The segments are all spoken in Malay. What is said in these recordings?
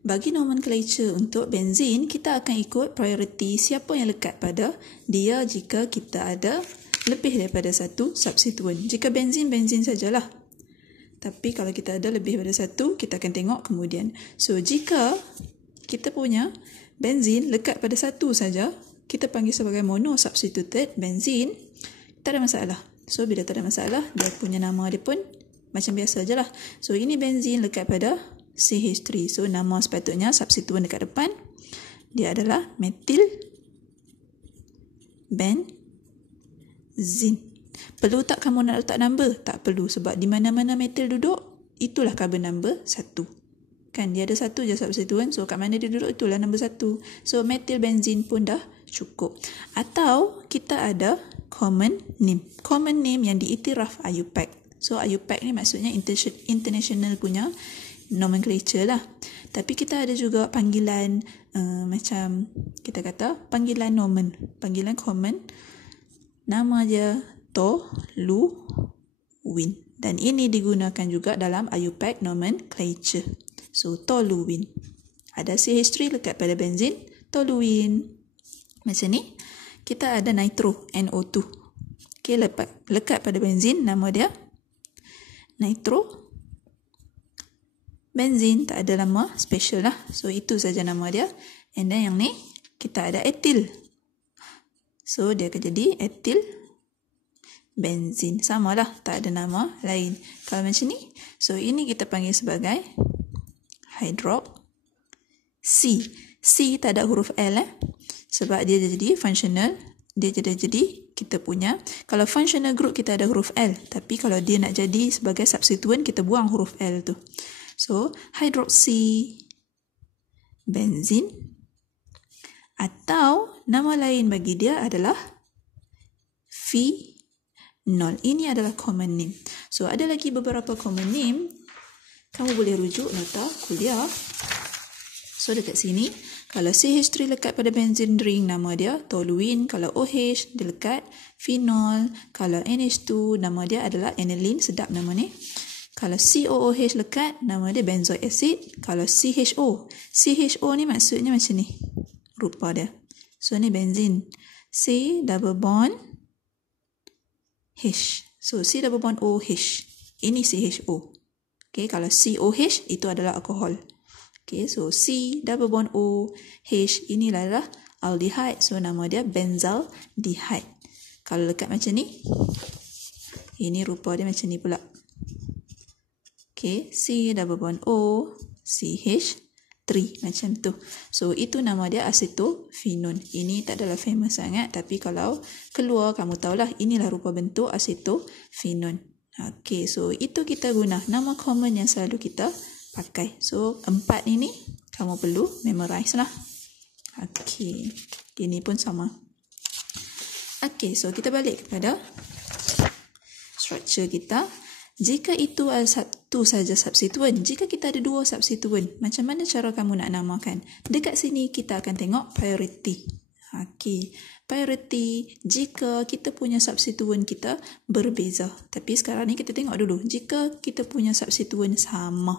bagi nomenclature untuk benzin, kita akan ikut priority siapa yang lekat pada dia jika kita ada lebih daripada satu substituent. Jika benzin sajalah. Tapi kalau kita ada lebih daripada satu, kita akan tengok kemudian. So, jika kita punya benzin lekat pada satu saja, kita panggil sebagai monosubstituted benzin, tak ada masalah. So, bila tak ada masalah, dia punya nama dia pun macam biasa je lah. So, ini benzin lekat pada CH3. So, nama sepatutnya substituent dekat depan, dia adalah metil benzin. Perlu tak kamu nak letak number? Tak perlu, sebab di mana-mana metil duduk, itulah carbon number 1. Kan, dia ada satu je substituent, so kat mana dia duduk, itulah number 1. So, metil benzin pun dah cukup. Atau, kita ada common name. Common name yang diiktiraf IUPAC. So, IUPAC ni maksudnya international punya nomenclature lah. Tapi kita ada juga panggilan macam kita kata panggilan nomen, panggilan common, nama dia toluene, dan ini digunakan juga dalam IUPAC nomenclature. So, toluene, ada CH3 lekat pada benzin, toluene. Macam ni, kita ada nitro, NO2. Okay, lekat pada benzin, nama dia nitro benzin, tak ada nama special lah. So, itu saja nama dia. And then yang ni, kita ada etil. So, dia akan jadi etil benzin. Sama lah, tak ada nama lain. Kalau macam ni, so ini kita panggil sebagai hydroxy. C tak ada huruf L sebab dia jadi functional. Dia jadi kita punya, kalau functional group kita ada huruf L, tapi kalau dia nak jadi sebagai substituent, kita buang huruf L tu. So, hydroxy benzin, atau nama lain bagi dia adalah phenol. Ini adalah common name. So, ada lagi beberapa common name. Kamu boleh rujuk nota kuliah. So, dekat sini, kalau CH3 lekat pada benzin ring, nama dia toluene. Kalau OH, dia lekat phenol. Kalau NH2, nama dia adalah aniline. Sedap nama ni. Kalau COOH lekat, nama dia benzoic acid. Kalau CHO ni maksudnya macam ni rupa dia. So, ni benzin. C double bond H. So, C double bond OH. Ini CHO. Okay, kalau COH, itu adalah alkohol. Okay, so C double bond OH, inilah adalah aldehyde. So, nama dia benzaldehyde. Kalau lekat macam ni, ini rupa dia macam ni pula. Okay, C double bond O, CH3, macam tu. So, itu nama dia acetophenone. Ini tak adalah famous sangat, tapi kalau keluar, kamu tahulah, inilah rupa bentuk acetophenone. Okay, so itu kita guna nama common yang selalu kita pakai. So, 4 ini kamu perlu memorize lah. Okay, ini pun sama. Okay, so kita balik kepada structure kita. Jika itu adalah satu saja substituent, jika kita ada 2 substituent, macam mana cara kamu nak namakan? Dekat sini kita akan tengok priority. Okay, priority jika kita punya substituent kita berbeza. Tapi sekarang ni kita tengok dulu, jika kita punya substituent sama.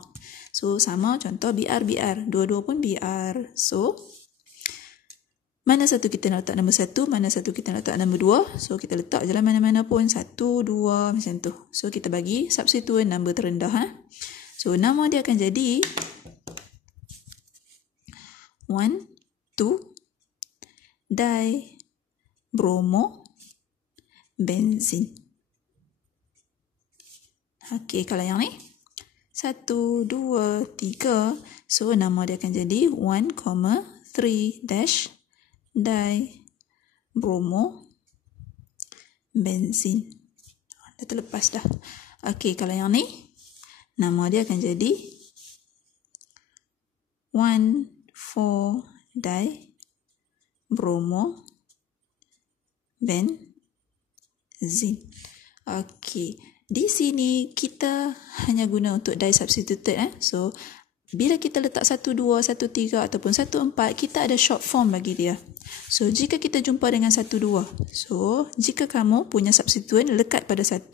So, sama, contoh BR, dua-dua pun BR. So, mana satu kita nak letak nombor 1, mana satu kita nak letak nombor 2. So, kita letak je lah mana-mana pun. 1, 2, macam tu. So, kita bagi substituent nombor terendah. So, nama dia akan jadi 1, 2, dibromo benzin. Okey, kalau yang ni 1, 2, 3. So, nama dia akan jadi 1,3 dash dibromo benzin. Dah terlepas dah. Okey, kalau yang ni, nama dia akan jadi 1,4 dibromo benzin. Okey, di sini kita hanya guna untuk di-substituted. So, bila kita letak 1, 2, 1, 3 ataupun 1, 4, kita ada short form bagi dia. So, jika kita jumpa dengan 1, 2. So, jika kamu punya substituent lekat pada 1,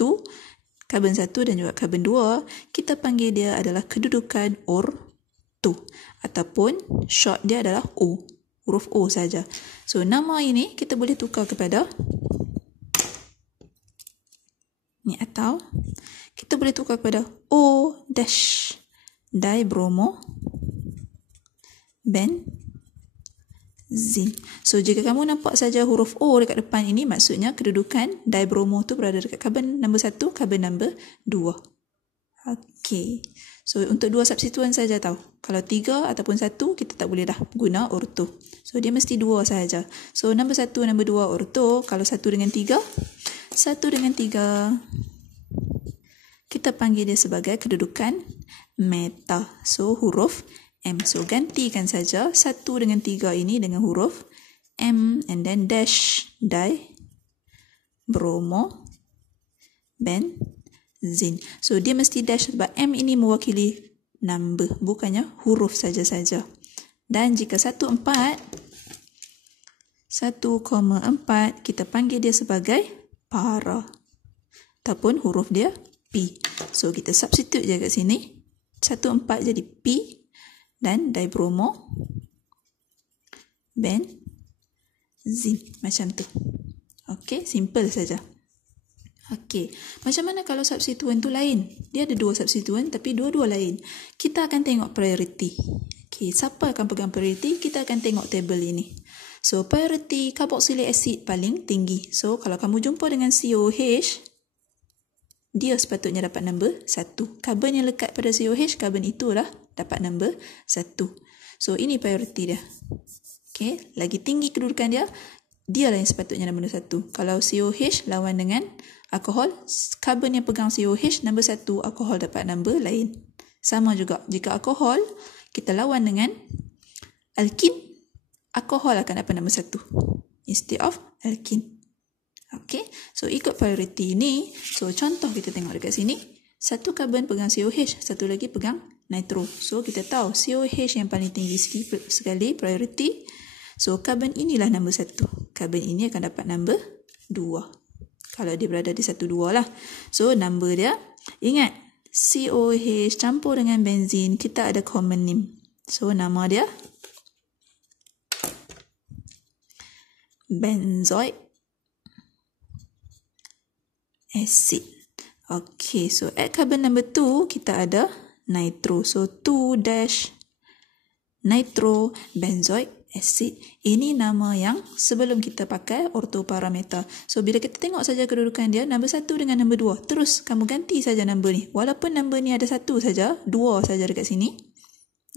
carbon 1 dan juga carbon 2, kita panggil dia adalah kedudukan orto. ataupun short dia adalah O, huruf O saja. So nama ini kita boleh tukar kepada ni, atau kita boleh tukar kepada O dash dibromo benzin. So jika kamu nampak saja huruf O dekat depan ini, maksudnya kedudukan dibromo tu berada dekat karbon nombor 1, karbon nombor 2. Okey. So untuk 2 substituen saja tahu. Kalau 3 ataupun 1 kita tak boleh dah guna orto. So dia mesti 2 saja. So nombor 1, nombor 2 orto. Kalau 1 dengan 3, 1 dengan 3 kita panggil dia sebagai kedudukan meta. So huruf M. So gantikan saja 1 dengan 3 ini dengan huruf M and then dash dibromo benzin. So dia mesti dash sebab M ini mewakili number, bukannya huruf saja-saja. Dan jika 1,4 kita panggil dia sebagai para ataupun huruf dia P. So kita substitute je kat sini. 1,4 jadi P dan dibromo benzin. Macam tu. Okey, simple saja. Okey, macam mana kalau substituen tu lain? Dia ada 2 substituen tapi dua-dua lain. Kita akan tengok priority. Okey, siapa akan pegang priority? Kita akan tengok table ini. So, priority carboxylic acid paling tinggi. So, kalau kamu jumpa dengan COH, dia sepatutnya dapat nombor 1. Karbon yang lekat pada COH, karbon itulah dapat nombor 1. So, ini priority dia. Okey, lagi tinggi kedudukan dia, dia lah yang sepatutnya nombor 1. Kalau COH lawan dengan alkohol, karbon yang pegang COH nombor 1, alkohol dapat nombor lain. Sama juga, jika alkohol kita lawan dengan alkin, alkohol akan dapat nombor 1 instead of alkin. Okey, so ikut priority ni. So contoh kita tengok dekat sini, 1 karbon pegang COH, 1 lagi pegang nitro. So kita tahu COH yang paling tinggi sekali priority. So karbon inilah nombor 1. Karbon ini akan dapat nombor 2. Kalau dia berada di 1, 2 lah. So number dia, ingat COH campur dengan benzin, kita ada common name. So nama dia benzoic acid. Okay, so at carbon number 2, kita ada nitro. So 2 dash nitro benzoic acid. Ini nama yang sebelum kita pakai ortoparameter. So bila kita tengok saja kedudukan dia, nombor 1 dengan nombor 2, terus kamu ganti saja nombor ni. Walaupun nombor ni ada 1 saja, 2 saja dekat sini.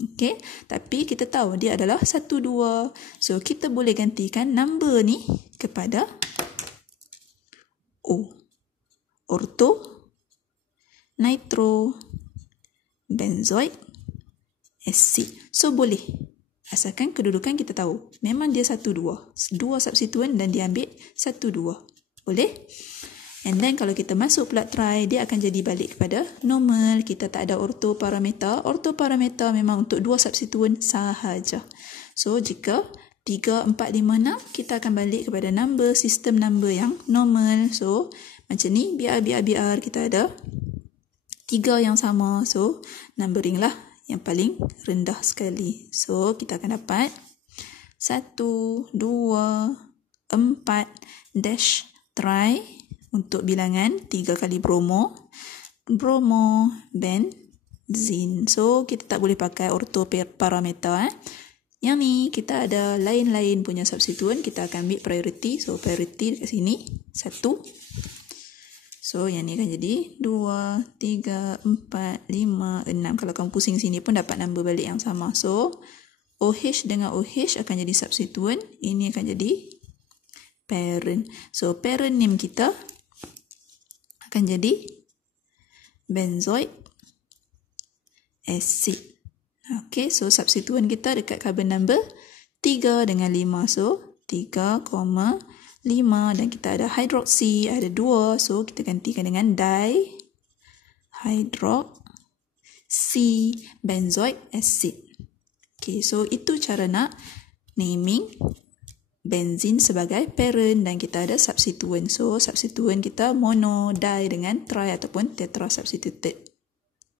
Okay, tapi kita tahu dia adalah 1, 2. So kita boleh gantikan nombor ni kepada O. Orto nitro benzoic acid. So boleh, asalkan kedudukan kita tahu. Memang dia 1, 2. 2 substituen dan dia ambil 1, 2. Boleh? And then kalau kita masuk pula try, dia akan jadi balik kepada normal. Kita tak ada ortoparameter. Ortoparameter memang untuk 2 substituen sahaja. So jika 3, 4, 5, 6, kita akan balik kepada number, sistem number yang normal. So macam ni, biar kita ada 3 yang sama. So numbering lah yang paling rendah sekali. So kita akan dapat 1, 2, 4 dash try untuk bilangan 3 kali bromo benzin. So kita tak boleh pakai ortoparameter. Yang ni kita ada lain-lain punya substituen, kita akan ambil priority. So priority dekat sini 1. So yang ni akan jadi 2, 3, 4, 5, 6. Kalau kamu pusing sini pun dapat nombor balik yang sama. So OH dengan OH akan jadi substituen. Ini akan jadi parent. So parent name kita akan jadi benzoic acid. Okay, so substituen kita dekat carbon number 3 dengan 5. So 3,5 dan kita ada hydroxy, ada 2. So kita gantikan dengan dihydroxy benzoic acid. Okay, so itu cara nak naming benzin sebagai parent dan kita ada substituen. So substituen kita mono, di dengan tri ataupun tetra substituted.